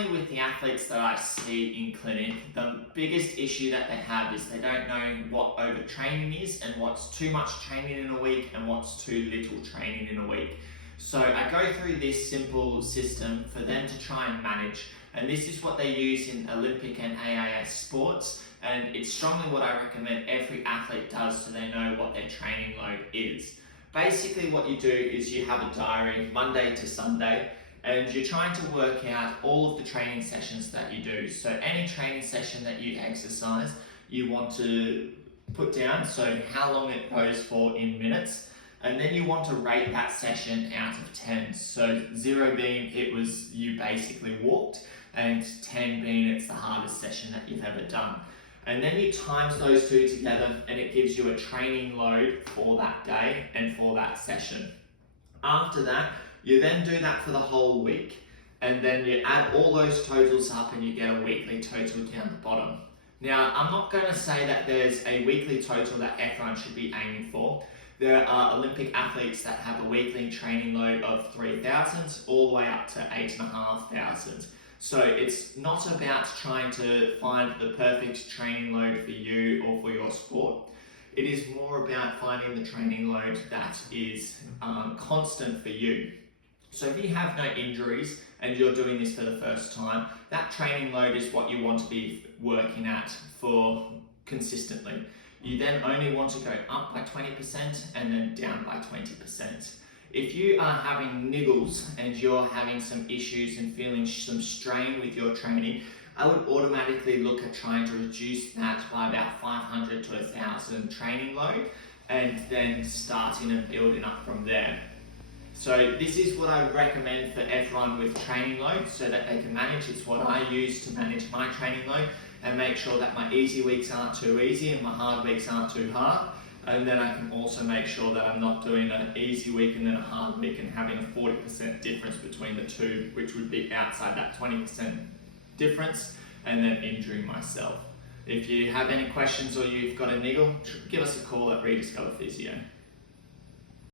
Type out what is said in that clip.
generally with the athletes that I see in clinic, the biggest issue that they have is they don't know what overtraining is and what's too much training in a week and what's too little training in a week. So I go through this simple system for them to try and manage, and this is what they use in Olympic and AAS sports, and it's strongly what I recommend every athlete does so they know what their training load is. Basically what you do is you have a diary Monday to Sunday, and you're trying to work out all of the training sessions that you do. So any training session that you exercise, you want to put down, so how long it goes for in minutes, and then you want to rate that session out of 10. So 0 being it was you basically walked, and 10 being it's the hardest session that you've ever done. And then you times those two together and it gives you a training load for that day and for that session. After that, you then do that for the whole week, and then you add all those totals up and you get a weekly total down the bottom. Now, I'm not going to say that there's a weekly total that everyone should be aiming for. There are Olympic athletes that have a weekly training load of 3,000 all the way up to 8,500. So it's not about trying to find the perfect training load for you or for your sport. It is more about finding the training load that is constant for you. So if you have no injuries and you're doing this for the first time, that training load is what you want to be working at for consistently. You then only want to go up by 20% and then down by 20%. If you are having niggles and you're having some issues and feeling some strain with your training, I would automatically look at trying to reduce that by about 500 to 1,000 training load, and then starting and building up from there. So this is what I would recommend for everyone with training load so that they can manage. It's what I use to manage my training load and make sure that my easy weeks aren't too easy and my hard weeks aren't too hard. And then I can also make sure that I'm not doing an easy week and then a hard week and having a 40% difference between the two, which would be outside that 20% difference, and then injuring myself. If you have any questions or you've got a niggle, give us a call at Rediscover Physio.